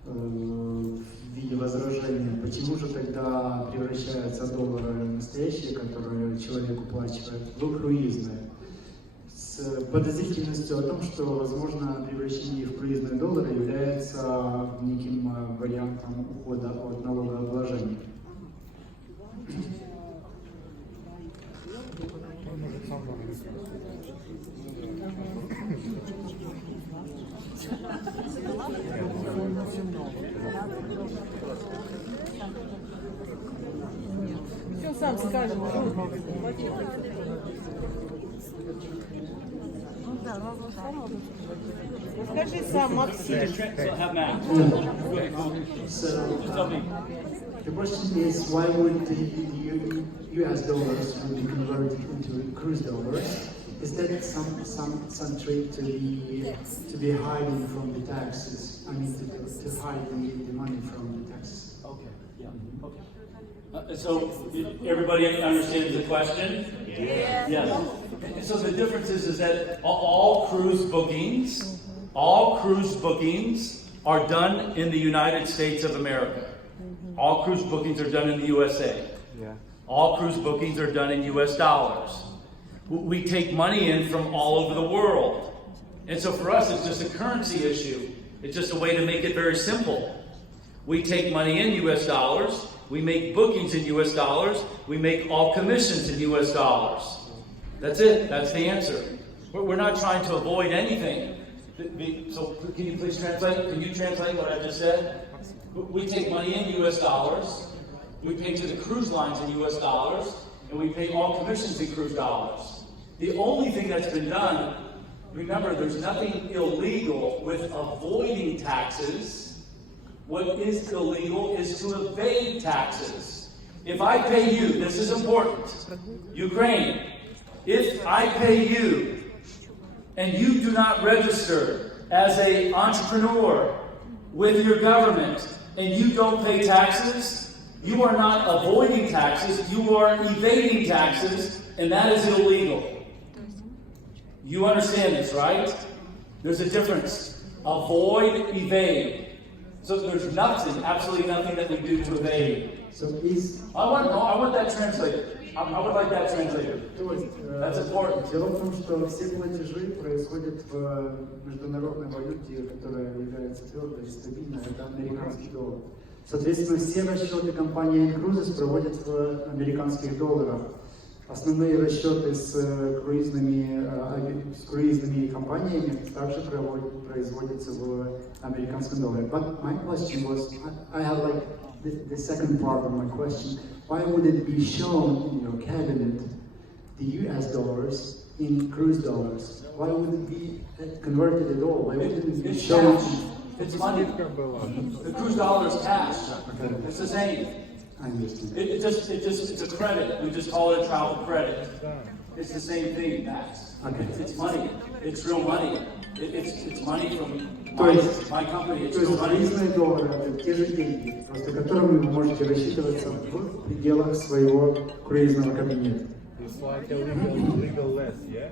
в виде возражения, почему же тогда превращаются доллары настоящие, которые человек уплачивает, в круизные, с подозрительностью о том, что, возможно, превращение в круизные доллары является неким вариантом ухода от налогообложения. Все сам скажет. Скажи сам, Максим. So have Matt. So, Tell me. the question is, why would the US dollars be converted into cruise dollars? Is that some trick to be hiding from the taxes? I mean, to hide the money from the taxes. Okay, yeah, okay. So, everybody understands the question? Yes. So the difference is that all cruise bookings are done in the United States of America. All cruise bookings are done in the USA. Yeah. All cruise bookings are done in US dollars. We take money in from all over the world. And so for us, it's just a currency issue. It's just a way to make it very simple. We take money in US dollars, we make bookings in US dollars, we make all commissions in US dollars. That's it, that's the answer. We're not trying to avoid anything. So can you please translate? Can you translate what I just said? We take money in US dollars, we pay to the cruise lines in US dollars, and we pay all commissions in cruise dollars. The only thing that's been done, remember, there's nothing illegal with avoiding taxes. What is illegal is to evade taxes. If I pay you, this is important, Ukraine, if I pay you and you do not register as an entrepreneur with your government and you don't pay taxes, you are not avoiding taxes, you are evading taxes, and that is illegal. You understand this, right? There's a difference. Avoid, evade. So there's nothing, absolutely nothing that we do to evade. So please. I want that translated. I would like that translated. That's important. Дело в том, что все платежи происходят в международной валюте, которая является твердой и стабильной, это американский доллар. Соответственно, все расчеты компании Cruises проводят в американских долларах. Основные расчеты с круизными компаниями также производятся в американском долларе. But my question was, I have like the second part of my question. Why would it be shown in your cabinet the US dollars in cruise dollars? Why would it be converted at all? Why wouldn't it be It's shown? cash. It's money. The cruise dollar is cash. It's the same. I understand. It's a credit. We just call it a travel credit. It's the same thing, Max. Okay. It's money. It's real money. It's money from То есть, my company. It's то есть real money. круизные доллары это те же деньги, просто которыми вы можете рассчитываться в пределах своего круизного кабинета. It's like a legal less, yeah?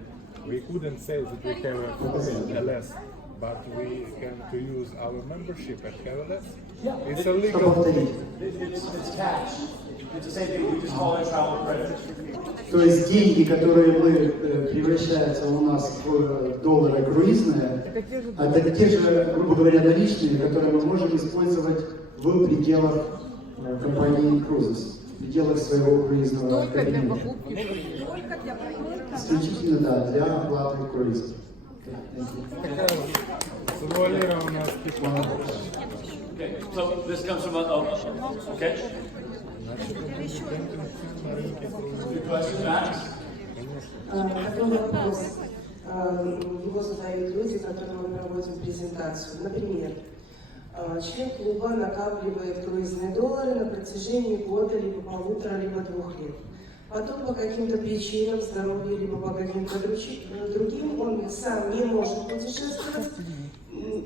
We couldn't say that we have a less, but we can to use our membership and have a less. Yeah. It's a Что legal. повторить? It's cash. It's the same thing. We just call it travel credit. То есть деньги, которые превращаются у нас в доллары круизные, это те же, грубо говоря, наличные, которые мы можем использовать в пределах компании Cruises, в пределах своего круизного кабинета. Исключительно, да, для оплаты круиза. Такая завуалированная спекуляция. Okay. So this comes from okay. Your question, Max? Такой вопрос. Его задают люди, которым мы проводим презентацию. Например, член клуба накапливает круизные доллары на протяжении года, либо 1,5, либо 2 лет. Потом по каким-то причинам, здоровья, либо по каким-то другим, он сам не может путешествовать,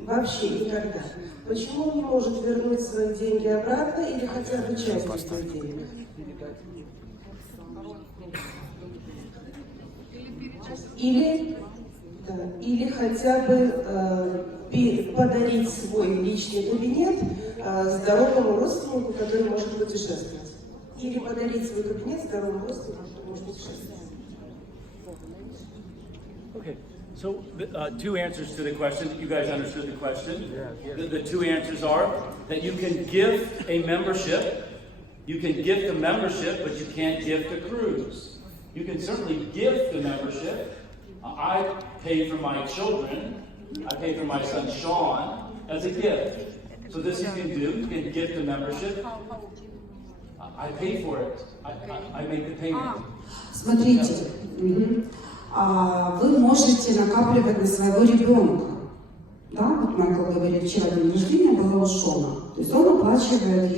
Вообще никогда. Почему он не может вернуть свои деньги обратно или хотя бы часть этих денег? Или хотя бы подарить свой личный кабинет здоровому родственнику, который может путешествовать. Или подарить свой кабинет здоровому родственнику, который может путешествовать. Okay, so two answers to the question. You guys understood the question? The two answers are that you can gift a membership. You can gift a membership, but you can't gift a cruise. You can certainly gift a membership. I pay for my children. I pay for my son Sean as a gift. So this you can do. You can gift a membership. I pay for it. I make the payment. Смотрите, вы можете накапливать на своего ребенка. Да, вот Майкл говорит, вчера день рождения было у Шона. То есть он оплачивает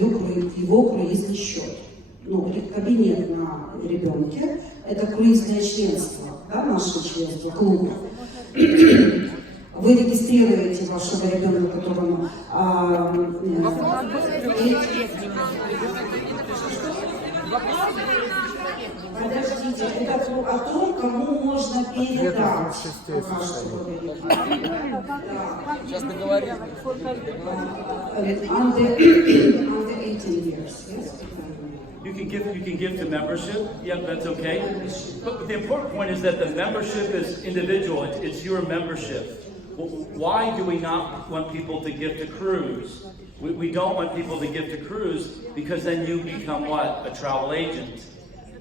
его круизный счет. Ну, кабинет на ребенке – это круизное членство, да, наше членство клуба. Вы регистрируете вашего ребенка, которому... Подождите, это о том, кому можно передать вашего ребенка. Сейчас договорим. Under 18 years, yes? You can give the membership. Yep, that's okay. But the important point is that the membership is individual. It's your membership. Why do we not want people to gift a cruise? We don't want people to gift a cruise because then you become what? A travel agent.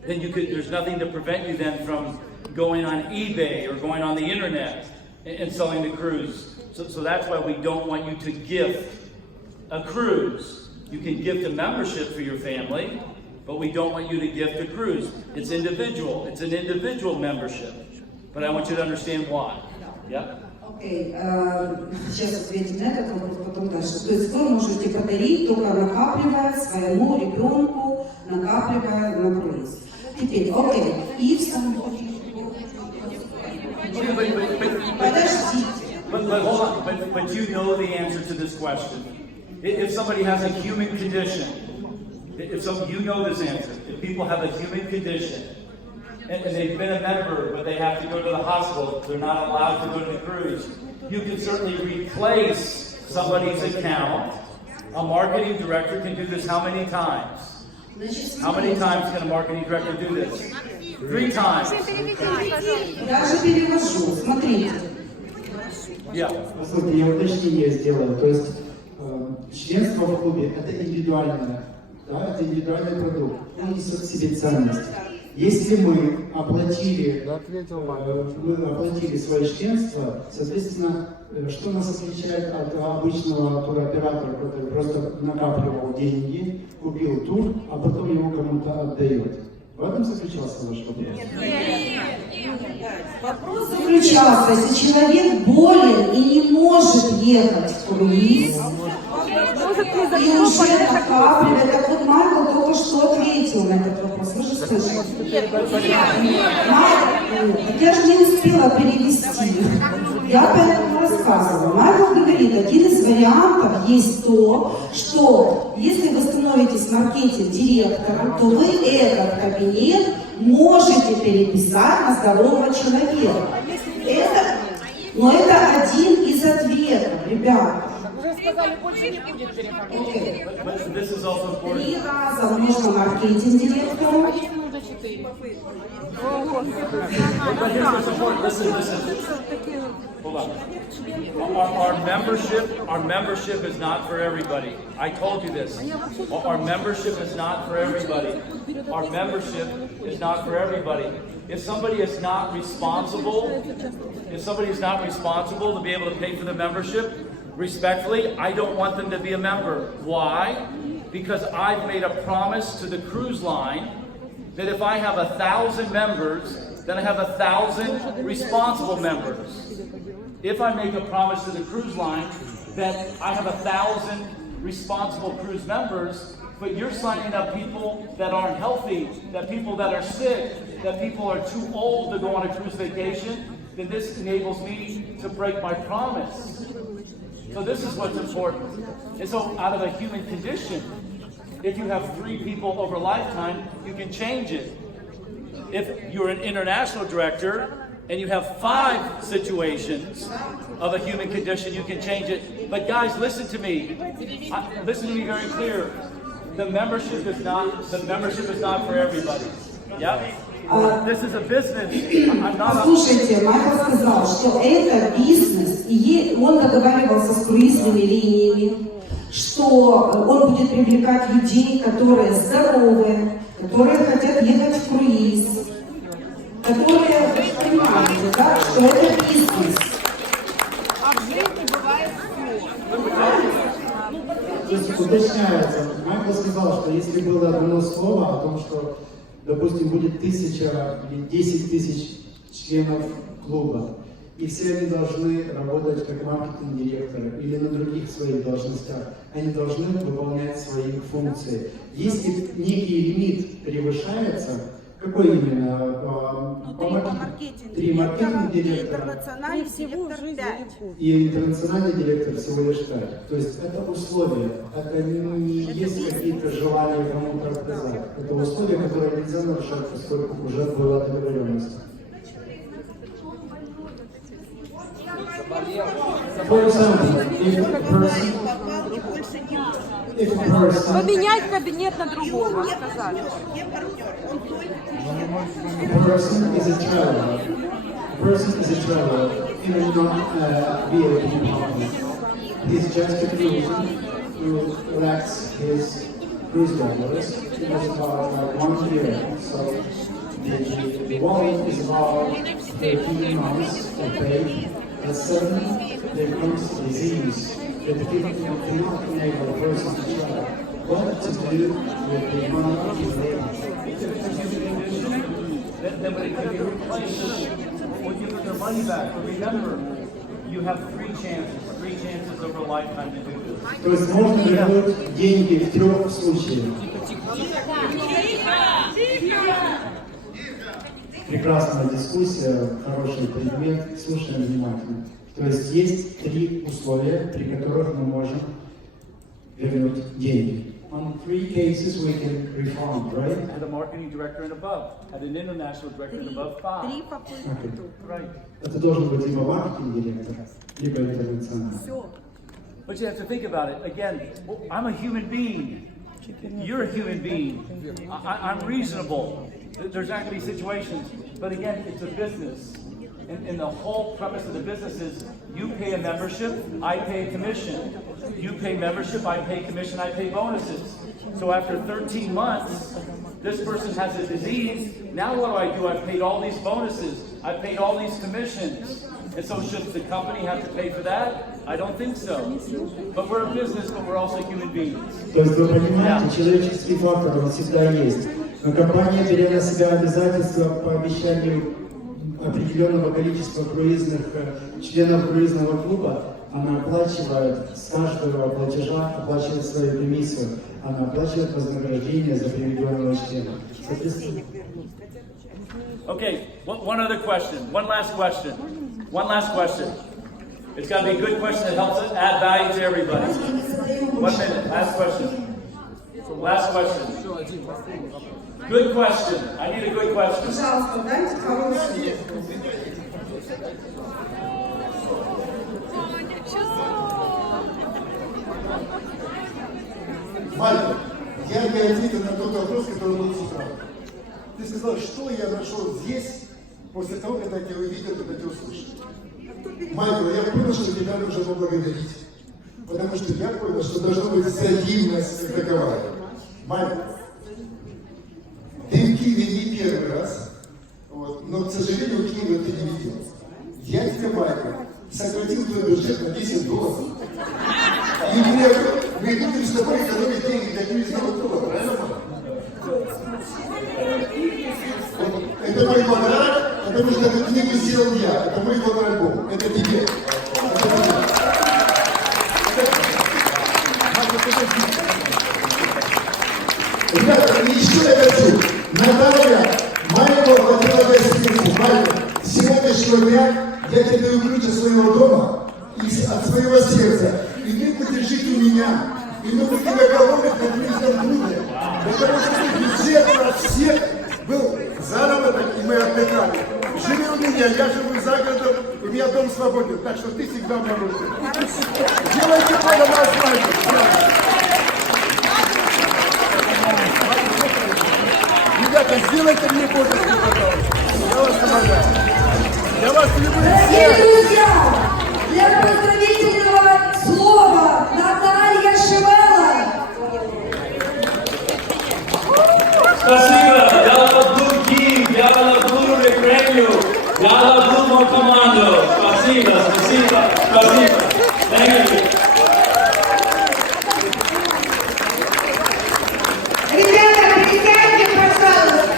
Then there's nothing to prevent you then from going on eBay or going on the internet and selling the cruise. So that's why we don't want you to gift a cruise. You can gift a membership for your family, but we don't want you to gift a cruise. It's individual. It's an individual membership. But I want you to understand why. Yeah? Окей, сейчас ответим на этот вопрос, потом дальше. То есть вы можете подарить, только накапливая своему ребенку, накапливая на круиз. Теперь, окей, и в самом... Подождите. But hold on, but you know the answer to this question. If somebody has a human condition, you know this answer. If people have a human condition, and they've been a member, but they have to go to the hospital, they're not allowed to go to the cruise, you can certainly replace somebody's account. A marketing director can do this how many times? How many times can a marketing director do this? 3 times. Я же перевожу, смотрите. Yeah. Позвольте, я уточнение сделаю. То есть членство в клубе – это индивидуальное, да, это индивидуальный продукт. Он несет в себе ценность. Если мы оплатили свое членство, соответственно, что нас отличает от обычного туроператора, который просто накапливал деньги, купил тур, а потом его кому-то отдает? В этом заключался ваш вопрос? Вопрос заключался, если человек болен и не может ехать в круиз, и уже накапливает, так вот Майкл только что ответил на этот вопрос. Вы же слышите? Я же не успела перевести. Я поэтому рассказывала. Майкл говорит, один из вариантов есть то, что если вы становитесь маркетинг-директором, то вы этот кабинет можете переписать на здорового человека. Но это один из ответов, ребята. Уже сказали, больше не будет переходить. 3 раза можно маркетинг-директору. Уже 4. But here's what's important. Listen. Hold on. Our membership is not for everybody. I told you this. Our membership is not for everybody. Our membership is not for everybody. If somebody is not responsible to be able to pay for the membership, respectfully, I don't want them to be a member. Why? Because I've made a promise to the cruise line that if I have 1,000 members, then I have 1,000 responsible members. If I make a promise to the cruise line that I have 1,000 responsible cruise members, but you're signing up people that aren't healthy, that people that are sick, that people are too old to go on a cruise vacation, then this enables me to break my promise. So this is what's important. And so out of a human condition, if you have 3 people over a lifetime, you can change it. If you're an international director and you have 5 situations of a human condition, you can change it. But guys, listen to me. Listen to me very clear. The membership is not for everybody. Yeah? This is a business. I'm not. Послушайте, Майкл сказал, что это бизнес, и он договаривался с круизными линиями, что он будет привлекать людей, которые здоровые, которые хотят ехать в круиз, которые, вы понимаете, да, что это бизнес. А в жизни бывает То есть уточняется, Майкл сказал, что если было одно слово о том, что, допустим, будет 1000 или 10 тысяч членов клуба, и все они должны работать как маркетинг-директоры или на других своих должностях, они должны выполнять свои функции. Если некий лимит превышается, какой именно? По маркетингу. 3 маркетинг-директора. Интернациональный директор 5. И интернациональный директор всего лишь 5. То есть это условия, это не есть какие-то желания кому-то отказать. Это условия, которые нельзя нарушать, поскольку уже была договоренность. For example, if a person Поменять кабинет на другого, сказали. A person is a traveler. A person is a traveler in a non-VIP department. He's just a cruiser who lacks his cruise dollars. It was about like 1 year. So the wallet is about 13 months to pay. At 7, there comes disease that cannot enable a person to travel. What to do with the money he's able? Then when it can be replaced, we'll give them their money back. But remember, you have 3 chances over a lifetime to do this. То есть можно вернуть деньги в 3 случаях. Прекрасная дискуссия, хороший предмет, слушаем внимательно. То есть есть 3 условия, при которых мы можем вернуть деньги. On 3 cases we can refund, right? At a marketing director and above, at an international director and above 5. 3 попытки. Right. Это должен быть либо маркетинг-директор, либо интернациональный. But you have to think about it. Again, I'm a human being. You're a human being. I'm reasonable. There's not going to be situations. But again, it's a business. And the whole premise of the business is you pay a membership, I pay a commission. You pay membership, I pay commission, I pay bonuses. So after 13 months, this person has a disease. Now what do? I've paid all these bonuses. I've paid all these commissions. And so should the company have to pay for that? I don't think so. But we're a business, but we're also human beings. То есть вы понимаете, человеческий фактор, он всегда есть. Но компания, беря на себя обязательства по обещанию определенного количества членов круизного клуба, она оплачивает с каждого платежа, оплачивает свою комиссию, она оплачивает вознаграждение за приведенного члена. Соответственно. Okay, one other question. One last question. It's got to be a good question that helps add value to everybody. 1 minute. Last question. Good question. I need a good question. Пожалуйста, дайте хороший. Майкл, я не ответил на тот вопрос, который был с утра. Ты сказал, что я нашел здесь после того, когда я тебя увидел, когда тебя услышал. Майкл, я понял, что тебя нужно поблагодарить. Потому что я понял, что должна быть взаимность как таковая. Майкл, ты в Киеве не первый раз, но, к сожалению, Киева ты не видел. Я тебе, Майкл, сократил твой бюджет на $10. И мы будем с тобой экономить деньги для круизного тура, правильно? Это мой подарок, потому что эту книгу сделал я. Это мой новый альбом. Это тебе. Ребята, еще я хочу. Наталья, Майкл, хотела гостиницу. Майкл, с сегодняшнего дня я тебе даю ключ от своего дома и от своего сердца. и ты будешь жить у меня. И мы будем экономить на ближнем будущем. Потому что бюджет на всех был заработок, и мы отдыхали. Живи у меня, я живу за городом, у меня дом свободен, так что ты всегда можешь жить. Делайте поле на асфальте. Ребята, сделайте мне фоточку, пожалуйста. Я вас помогаю. Я вас люблю Дорогие всех. друзья, для поздравительного слова Наталья Шевелла. Спасибо. Я люблю Киев, я люблю Украину, я люблю мою команду. Спасибо, спасибо, спасибо. Thank you. Ребята, присядьте, пожалуйста.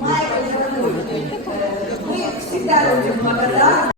Майкл, мы всегда людям благодарны.